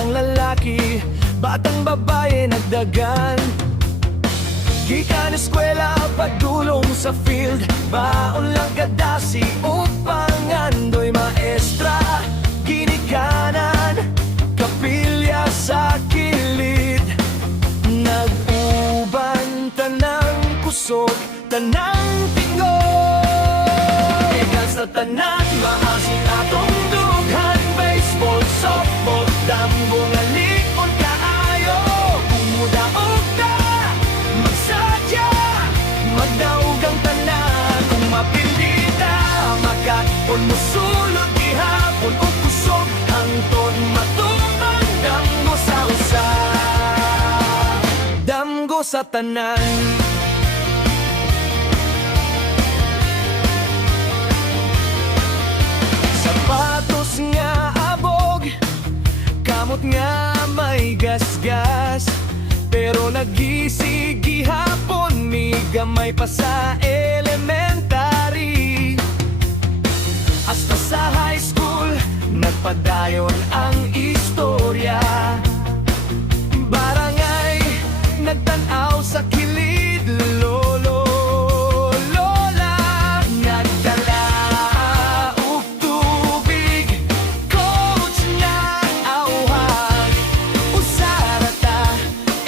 batang lalaki, batang babae nagdagan. Gikan eskwela, padulong sa field, baon lang kadasi upang andoy maestra. Ginikanan, kapilya sa kilid, nag-uban tanang kusog, tanang tingog. Ikan sa tanan, maasin atong dughan, baseball, softball, damgo nga likon kaayo. Kumudaog ta, magsadya, magdaog ang tanan. Kung mapindita, makakon mo sulod gihapon o kusog, hangtod matubang damgo sa usa, damgo sa tanan. Sapatos nga abog, kamot nga may gasgas, pero nagisigi hapon, mi gamay pa sa elementary. Hasta sa high school, nagpadayon ang istorya. Barangay, nagtanaw sa kilid, lolo, lola, nagdala og tubig, coach na awhag. Usarata,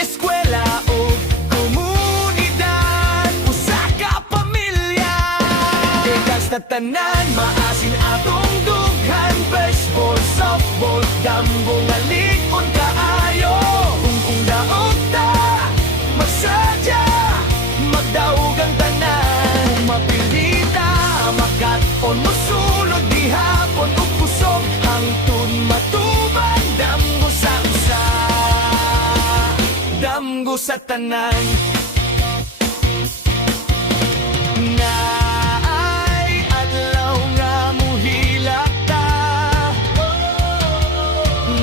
eskwela o komunidad, usa ka pamilya. Ikas na tanan, maasin atong dughan, baseball, softball, damgo nga likon kaayo. Kung daog ta, magsadya, magdaog ang tanan. Kung mapilita, makaton mo sulod gihapon o kusog, hangtod matuban damgo sa usa, damgo sa tanan. Naay adlaw nga muhilak ta,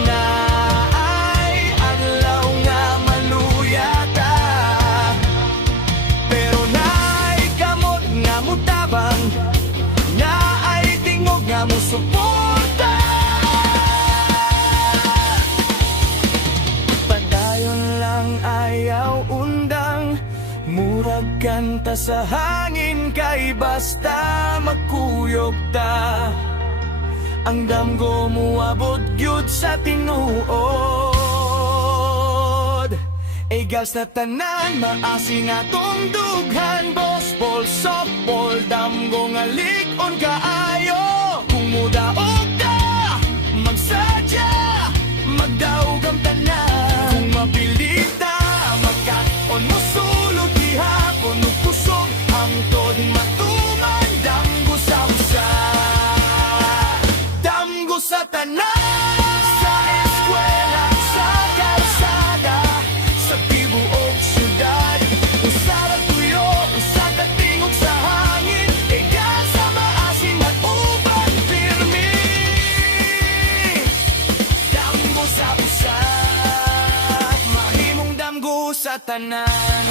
naay adlaw nga maluya ta, pero naay kamot nga mutabang, naay tingog nga musuporta. Padayon lang ayaw undang, murag kanta sa hangin, kay basta magkuyog ta. Ang damgo muabot gyud sa tinuod. Igals na tanan, maasin atong dughan, baseball, softball, damgo nga likon kaayo. Kung mudaog ta, magsadya, magdaog ang tanan. Kung mapilita, magkaon mo sulod gihapon o kusog, hangtod matuman damgo sa usa, damgo sa tanan. Sa eskwela, sa kalsada, sa tibuok syudad, usa ra tuyo, usa ka tingog sa hangin. Ikan sa maasin at uban pirmi, damgo sa usa, mahimong damgo sa tanan.